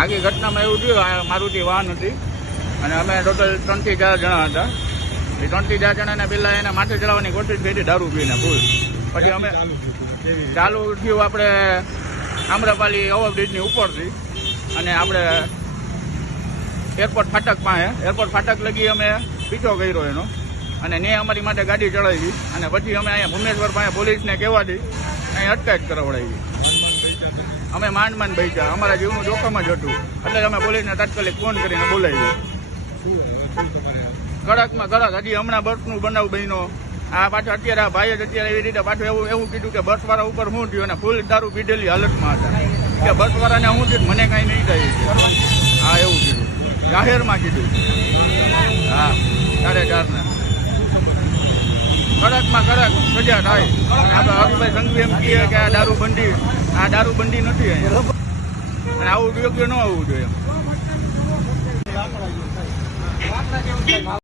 આખી ઘટનામાં એવું થયું, આ મારુતિ વાહન હતી અને અમે ટોટલ 3 થી 4 જણા હતા. એ 3 થી 4 જણાને પહેલાં એને માથે ચડાવવાની કોશિશ કરી દારૂ પીને ફૂલ. પછી અમે ચાલુ થયું આપણે આમ્રપાલી ઓવરબ્રિજની ઉપરથી અને આપણે એરપોર્ટ ફાટક પાસે, એરપોર્ટ ફાટક લગી અમે પીછો કર્યો એનો અને ને અમારી માટે ગાડી ચડાવી અને પછી અમે અહીંયા ભુવનેશ્વર પાસે પોલીસને કહેવાથી અહીં અટકાયત કરાવડાવી. અમે માંડ બચ્યા, અમારા જીવનું જોખમ જ હતું એટલે અમે પોલીસને તાત્કાલિક ફોન કરીને બોલાવી. કડકમાં કડક હજી હમણાં બસનું બનાવ બન્યો. આ પાછા અત્યારે આ ભાઈ જ અત્યારે એવી રીતે પાછું એવું કીધું કે બસવાળા ઉપર શું થયું અને ફૂલ દારૂ પીધેલી હાલતમાં હતા કે બસવાળાને શું થયું મને કાંઈ નહીં થાય. હા એવું કીધું, જાહેરમાં કીધું. હા 4:30 કડકમાં કડક સજા થાય. આપણે હરીભાઈ સંઘવી એમ કહીએ કે આ દારૂબંધી નથી અહીંયા અને આવું યોગ્ય ન આવવું જોઈએ.